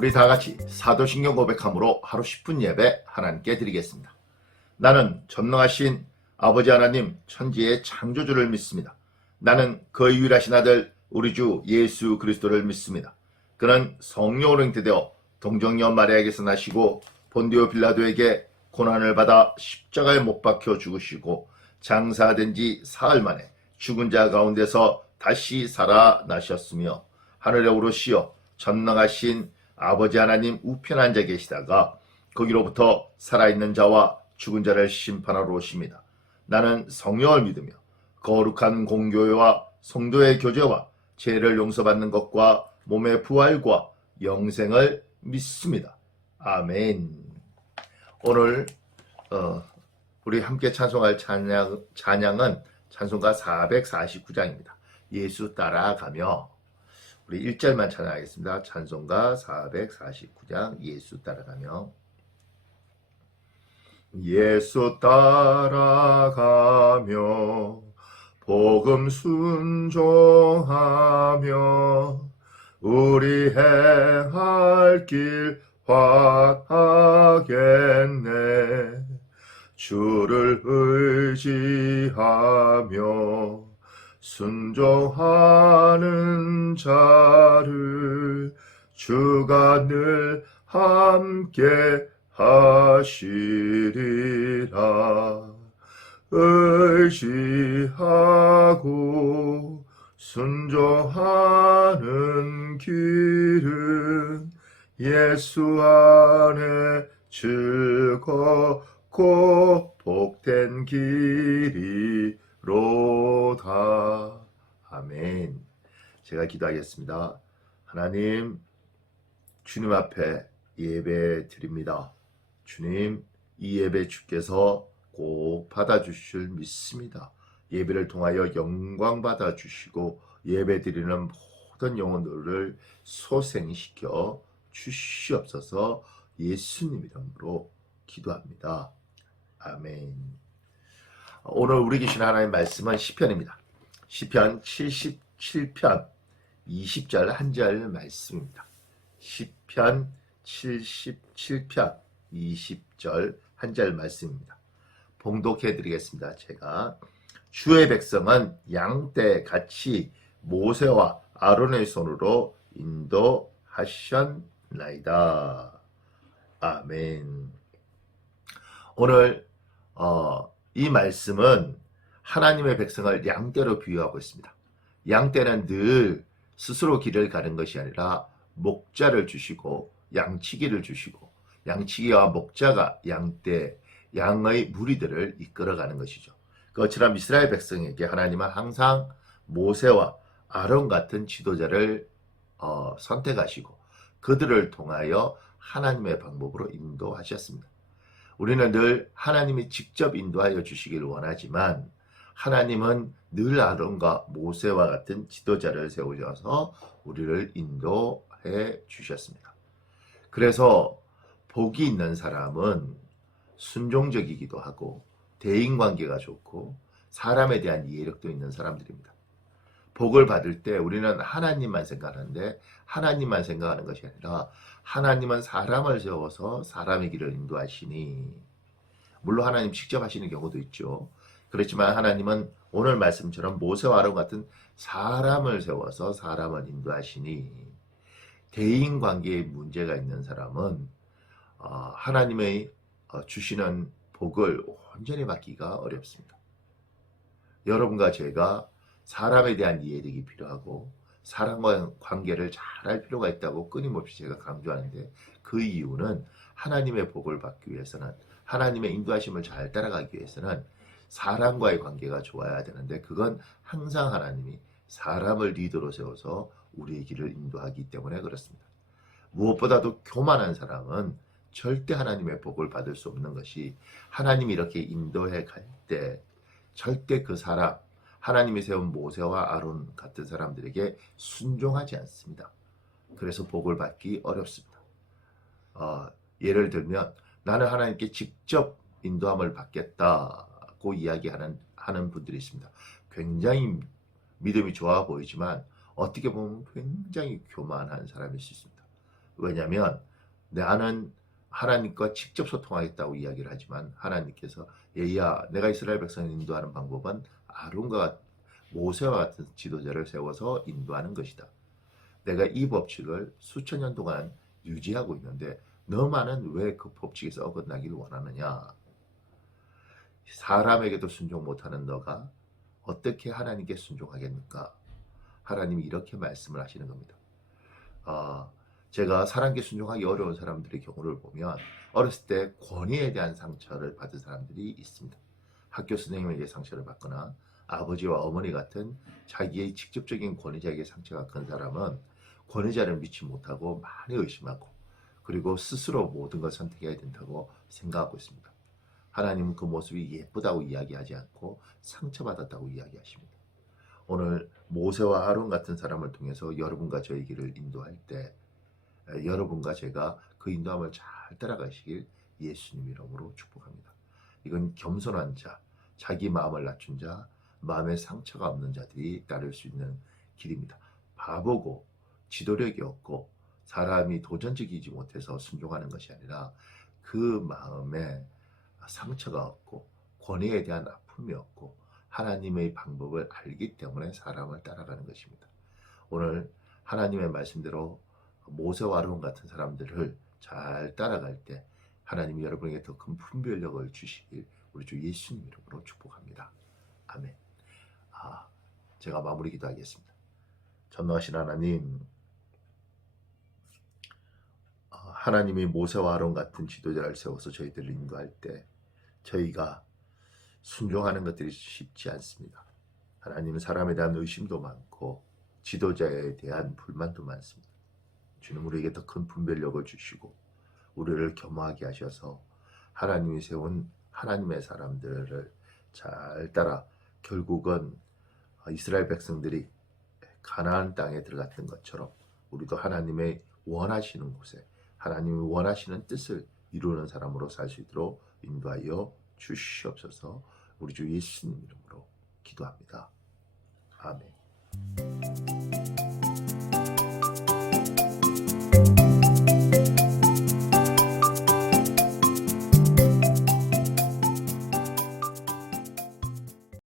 우리 다 같이 사도신경 고백함으로 하루 10분 예배 하나님께 드리겠습니다. 나는 전능하신 아버지 하나님 천지의 창조주를 믿습니다. 나는 그 유일하신 아들 우리 주 예수 그리스도를 믿습니다. 그는 성령으로 잉태되어 동정녀 마리아에게서 나시고 본디오 빌라도에게 고난을 받아 십자가에 못 박혀 죽으시고 장사된 지 사흘 만에 죽은 자 가운데서 다시 살아나셨으며 하늘에 오르시어 전능하신 아버지 하나님 우편에 앉아 계시다가 거기로부터 살아있는 자와 죽은 자를 심판하러 오십니다. 나는 성령을 믿으며 거룩한 공교회와 성도의 교제와 죄를 용서받는 것과 몸의 부활과 영생을 믿습니다. 아멘. 오늘 우리 함께 찬송할 찬양은 찬송가 449장입니다. 예수 따라가며 우리 1절만 찬양하겠습니다. 찬송가 449장 예수 따라가며 예수 따라가며 복음 순종하며 우리 행할 길 확하겠네. 주를 의지하며 순종하는 자를 주가 늘 함께 하시리라. 의지하고 순종하는 길은 예수 안에 즐겁고 복된 길이로다. 아멘. 제가 기도하겠습니다. 하나님, 주님 앞에 예배 드립니다. 주님, 이 예배 주께서 꼭 받아주실 믿습니다. 예배를 통하여 영광 받아주시고 예배 드리는 모든 영혼들을 소생시켜 주시옵소서. 예수님 이름으로 기도합니다. 아멘. 오늘 우리 계신 하나님의 말씀은 시편입니다. 시편 77편 20절 한 절 말씀입니다. 시편 77편 20절 한 절 말씀입니다. 봉독해 드리겠습니다. 제가 주의 백성은 양떼같이 모세와 아론의 손으로 인도하셨나이다. 아멘. 오늘 이 말씀은 하나님의 백성을 양떼로 비유하고 있습니다. 양떼는 늘 스스로 길을 가는 것이 아니라 목자를 주시고 양치기를 주시고 양치기와 목자가 양의 무리들을 이끌어가는 것이죠. 그것처럼 이스라엘 백성에게 하나님은 항상 모세와 아론 같은 지도자를 선택하시고 그들을 통하여 하나님의 방법으로 인도하셨습니다. 우리는 늘 하나님이 직접 인도하여 주시기를 원하지만 하나님은 늘 아론과 모세와 같은 지도자를 세우셔서 우리를 인도해 주셨습니다. 그래서 복이 있는 사람은 순종적이기도 하고 대인관계가 좋고 사람에 대한 이해력도 있는 사람들입니다. 복을 받을 때 우리는 하나님만 생각하는데 하나님만 생각하는 것이 아니라 하나님은 사람을 세워서 사람의 길을 인도하시니, 물론 하나님 직접 하시는 경우도 있죠. 그렇지만 하나님은 오늘 말씀처럼 모세와 아론 같은 사람을 세워서 사람을 인도하시니 대인관계에 문제가 있는 사람은 하나님의 주시는 복을 온전히 받기가 어렵습니다. 여러분과 제가 사람에 대한 이해력이 필요하고 사람과의 관계를 잘할 필요가 있다고 끊임없이 제가 강조하는데, 그 이유는 하나님의 복을 받기 위해서는, 하나님의 인도하심을 잘 따라가기 위해서는 사람과의 관계가 좋아야 되는데, 그건 항상 하나님이 사람을 리더로 세워서 우리의 길을 인도하기 때문에 그렇습니다. 무엇보다도 교만한 사람은 절대 하나님의 복을 받을 수 없는 것이, 하나님이 이렇게 인도해 갈 때 절대 그 사람, 하나님이 세운 모세와 아론 같은 사람들에게 순종하지 않습니다. 그래서 복을 받기 어렵습니다. 예를 들면 나는 하나님께 직접 인도함을 받겠다고 이야기하는 분들이 있습니다. 굉장히 믿음이 좋아 보이지만 어떻게 보면 굉장히 교만한 사람일 수 있습니다. 왜냐하면 나는 하나님과 직접 소통하겠다고 이야기를 하지만 하나님께서 얘야 내가 이스라엘 백성을 인도하는 방법은 아론과 모세와 같은 지도자를 세워서 인도하는 것이다. 내가 이 법칙을 수천 년 동안 유지하고 있는데 너만은 왜 그 법칙에서 어긋나기를 원하느냐. 사람에게도 순종 못하는 너가 어떻게 하나님께 순종하겠는가. 하나님이 이렇게 말씀을 하시는 겁니다. 제가 사람께 순종하기 어려운 사람들의 경우를 보면 어렸을 때 권위에 대한 상처를 받은 사람들이 있습니다. 학교 선생님에게 상처를 받거나 아버지와 어머니 같은 자기의 직접적인 권위자에게 상처가 큰 사람은 권위자를 믿지 못하고 많이 의심하고 그리고 스스로 모든 걸 선택해야 된다고 생각하고 있습니다. 하나님은 그 모습이 예쁘다고 이야기하지 않고 상처받았다고 이야기하십니다. 오늘 모세와 아론 같은 사람을 통해서 여러분과 저의 길을 인도할 때 여러분과 제가 그 인도함을 잘 따라가시길 예수님 이름으로 축복합니다. 이건 겸손한 자, 자기 마음을 낮춘 자, 마음에 상처가 없는 자들이 따를 수 있는 길입니다. 바보고 지도력이 없고 사람이 도전적이지 못해서 순종하는 것이 아니라 그 마음에 상처가 없고 권위에 대한 아픔이 없고 하나님의 방법을 알기 때문에 사람을 따라가는 것입니다. 오늘 하나님의 말씀대로 모세와 아론 같은 사람들을 잘 따라갈 때 하나님이 여러분에게 더 큰 분별력을 주시길 우리 주 예수님 이름으로 축복합니다. 아멘. 제가 마무리 기도하겠습니다. 전능하신 하나님, 하나님이 모세와 아론 같은 지도자를 세워서 저희들을 인도할 때 저희가 순종하는 것들이 쉽지 않습니다. 하나님은 사람에 대한 의심도 많고 지도자에 대한 불만도 많습니다. 주님 우리에게 더 큰 분별력을 주시고 우리를 겸허하게 하셔서 하나님이 세운 하나님의 사람들을 잘 따라 결국은 이스라엘 백성들이 가나안 땅에 들어갔던 것처럼 우리도 하나님의 원하시는 곳에 하나님이 원하시는 뜻을 이루는 사람으로 살 수 있도록 인도하여 주시옵소서. 우리 주 예수님 이름으로 기도합니다. 아멘.